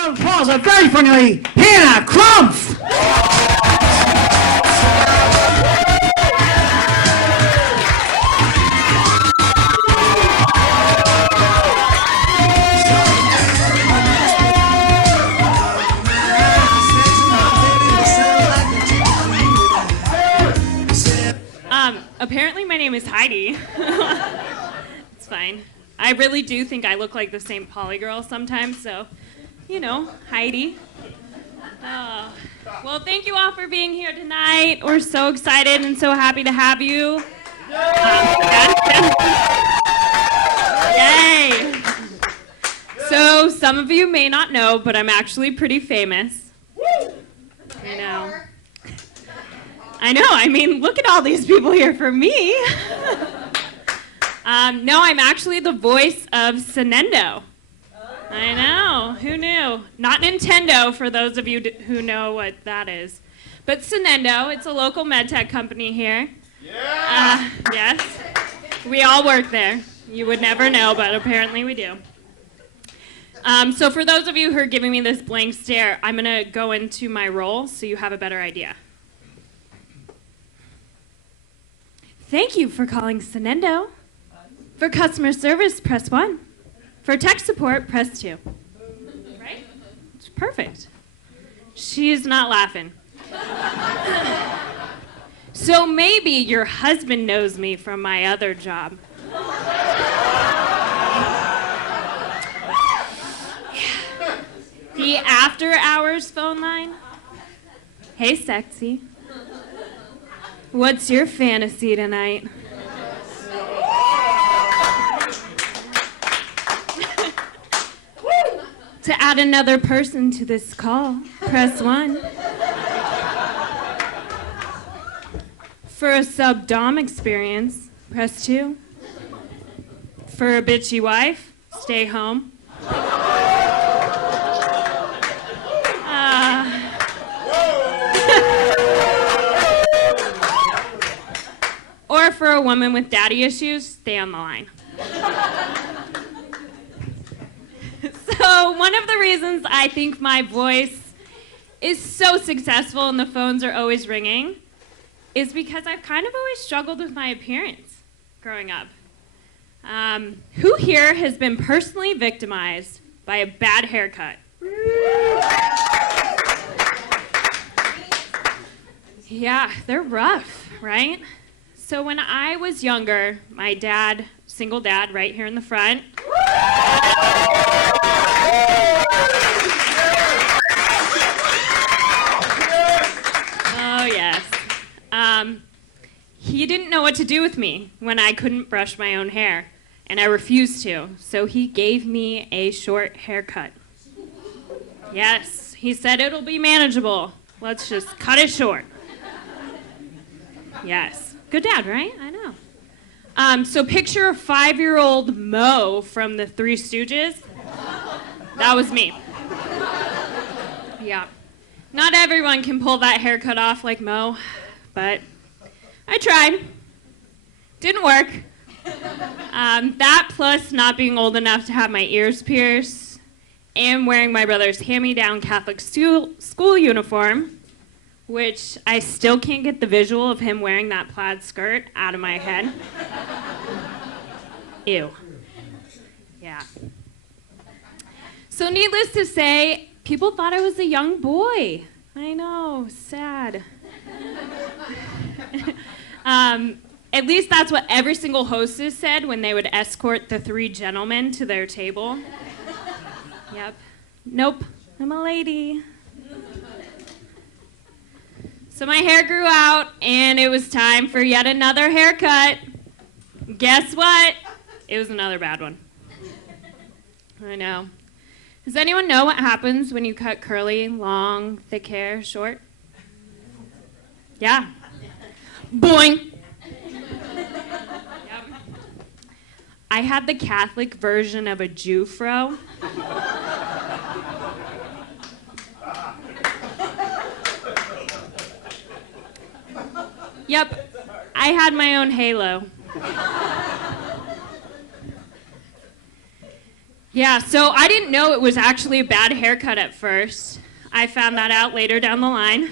round of applause, a very funny lady, Hannah Kropf! Apparently my name is Heidi. It's fine. I really do think I look like the St. Pauli girl sometimes, so, you know, Heidi. Well, thank you all for being here tonight. We're so excited and so happy to have you. Yay! So, some of you may not know, but I'm actually pretty famous. I know. I mean, look at all these people here for me. No, I'm actually the voice of Senendo. I know, who knew? Not Nintendo, for those of you who know what that is. But Senendo, it's a local medtech company here. Yeah! Yes, we all work there. You would never know, but apparently we do. So for those of you who are giving me this blank stare, I'm gonna go into my role so you have a better idea. Thank you for calling Senendo. For customer service, press 1. For tech support, press 2. Right? It's perfect. She's not laughing. So maybe your husband knows me from my other job. The after-hours phone line. Hey, sexy. What's your fantasy tonight? To add another person to this call, press 1. For a sub-dom experience, press 2. For a bitchy wife, stay home. Or for a woman with daddy issues, stay on the line. So one of the reasons I think my voice is so successful and the phones are always ringing is because I've kind of always struggled with my appearance growing up. Who here has been personally victimized by a bad haircut? Yeah, they're rough, right? So when I was younger, my dad, single dad right here in the front. Oh, yes. He didn't know what to do with me when I couldn't brush my own hair, and I refused to, so he gave me a short haircut. Yes, he said it'll be manageable. Let's just cut it short. Yes. Good dad, right? I know. So picture a 5-year-old Mo from the Three Stooges. That was me. Yeah. Not everyone can pull that haircut off like Mo, but I tried. Didn't work. That plus not being old enough to have my ears pierced and wearing my brother's hand-me-down Catholic school uniform, which I still can't get the visual of him wearing that plaid skirt out of my head. Ew. Yeah. So needless to say, people thought I was a young boy. I know, sad. At least that's what every single hostess said when they would escort the 3 gentlemen to their table. Yep. Nope, I'm a lady. So my hair grew out, and it was time for yet another haircut. Guess what? It was another bad one. I know. Does anyone know what happens when you cut curly, long, thick hair short? Yeah. Boing! Yep. I had the Catholic version of a Jew fro. Yep, I had my own halo. Yeah, so I didn't know it was actually a bad haircut at first. I found that out later down the line.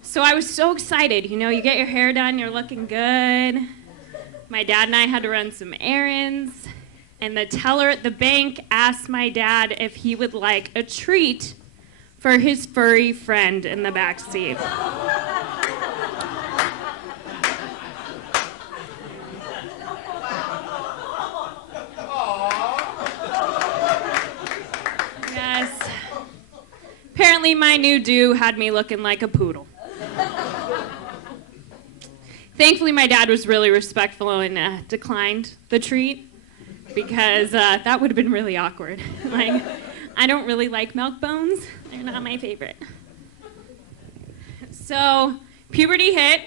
So I was so excited. You know, you get your hair done, you're looking good. My dad and I had to run some errands. And the teller at the bank asked my dad if he would like a treat for his furry friend in the back seat. Yes. Apparently my new do had me looking like a poodle. Thankfully my dad was really respectful and declined the treat because that would have been really awkward. Like, I don't really like milk bones. They're not my favorite. So puberty hit,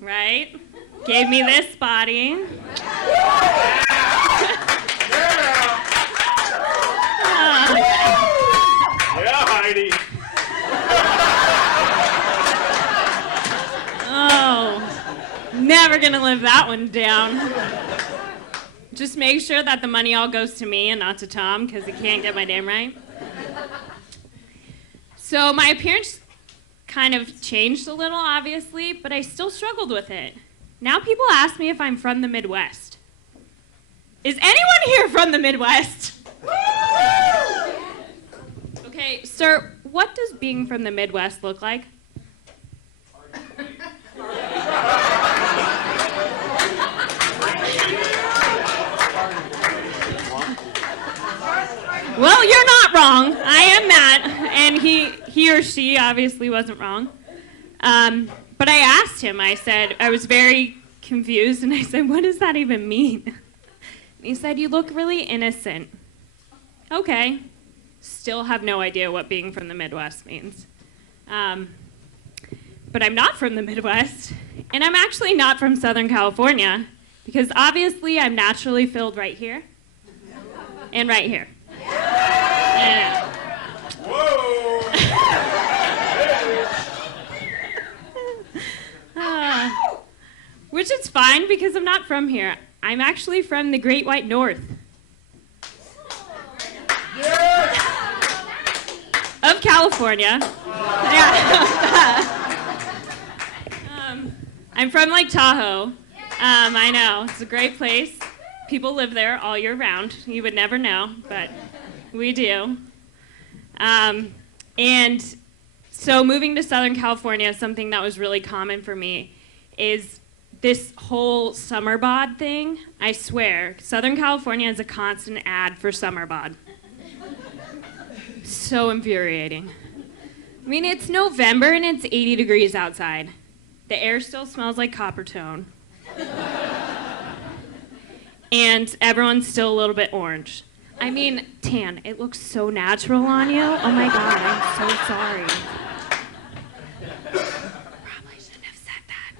right? Gave me this body. Yeah, Heidi. Oh, never gonna live that one down. Just make sure that the money all goes to me and not to Tom, because he can't get my name right. So my appearance kind of changed a little, obviously, but I still struggled with it. Now people ask me if I'm from the Midwest. Is anyone here from the Midwest? Okay, sir, what does being from the Midwest look like? Well, you're not wrong. I am Matt, and he or she obviously wasn't wrong. But I asked him, I was very confused, and I said, what does that even mean? And he said, you look really innocent. Okay. Still have no idea what being from the Midwest means. But I'm not from the Midwest, and I'm actually not from Southern California, because obviously I'm naturally filled right here and right here. Yeah. Whoa! Which is fine because I'm not from here. I'm actually from the Great White North. Of California. Yeah. I'm from Lake Tahoe. I know, it's a great place. People live there all year round. You would never know, but we do. And so moving to Southern California, something that was really common for me is this whole summer bod thing. I swear, Southern California is a constant ad for summer bod. So infuriating. I mean, it's November and it's 80 degrees outside. The air still smells like copper tone. And everyone's still a little bit orange. I mean, tan, it looks so natural on you. Oh my God, I'm so sorry. Probably shouldn't have said that.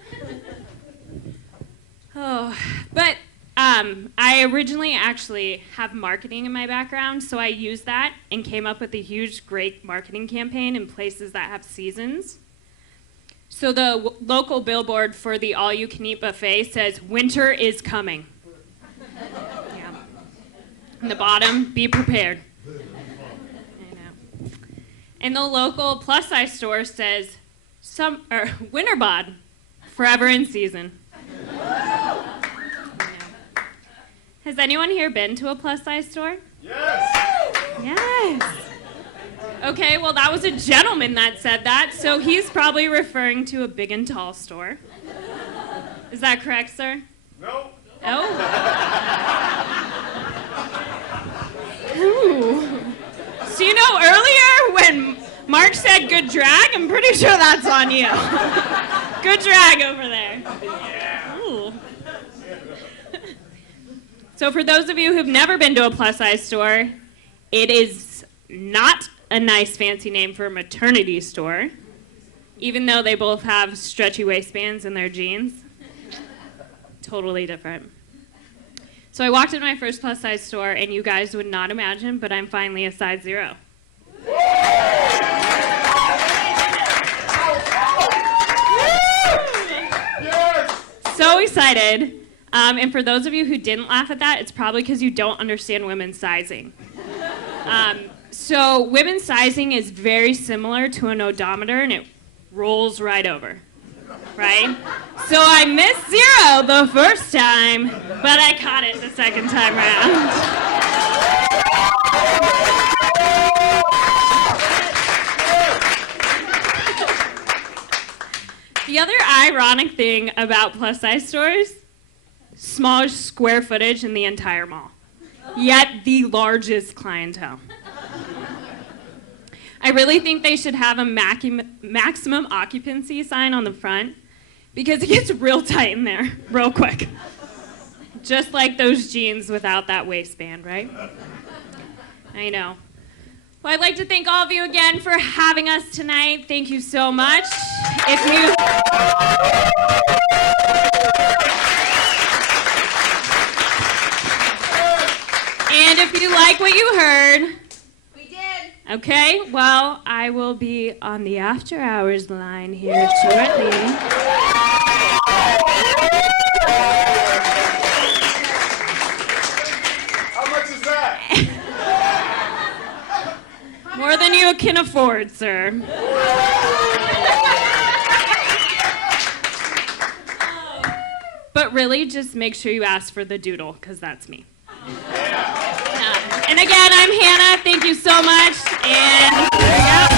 Oh, but I originally actually have marketing in my background, so I used that and came up with a huge, great marketing campaign in places that have seasons. So the local billboard for the all-you-can-eat buffet says, "Winter is coming." Yeah. On the bottom, "Be prepared." I know. And the local plus-size store says, "Winter bod, forever in season." Has anyone here been to a plus-size store? Yes! Yes. Okay, well, that was a gentleman that said that, so he's probably referring to a big and tall store. Is that correct, sir? No. Oh. Ooh. So you know earlier when Mark said good drag, I'm pretty sure that's on you. Good drag over there. Yeah. Ooh. So for those of you who've never been to a plus-size store, it is not a nice fancy name for a maternity store, even though they both have stretchy waistbands in their jeans. Totally different. So I walked into my first plus-size store, and you guys would not imagine, but I'm finally a size 0. So excited. And for those of you who didn't laugh at that, it's probably because you don't understand women's sizing. So women's sizing is very similar to an odometer, and it rolls right over, right? So I missed 0 the first time, but I caught it the second time around. The other ironic thing about plus-size stores, smallest square footage in the entire mall, yet the largest clientele. I really think they should have a maximum occupancy sign on the front because it gets real tight in there real quick. Just like those jeans without that waistband, right? I know. Well, I'd like to thank all of you again for having us tonight. Thank you so much. And if you like what you heard, okay, well, I will be on the after hours line here shortly. How much is that? More than you can afford, sir. But really, just make sure you ask for the doodle, because that's me. And again, I'm Hannah. Thank you so much. And there you go.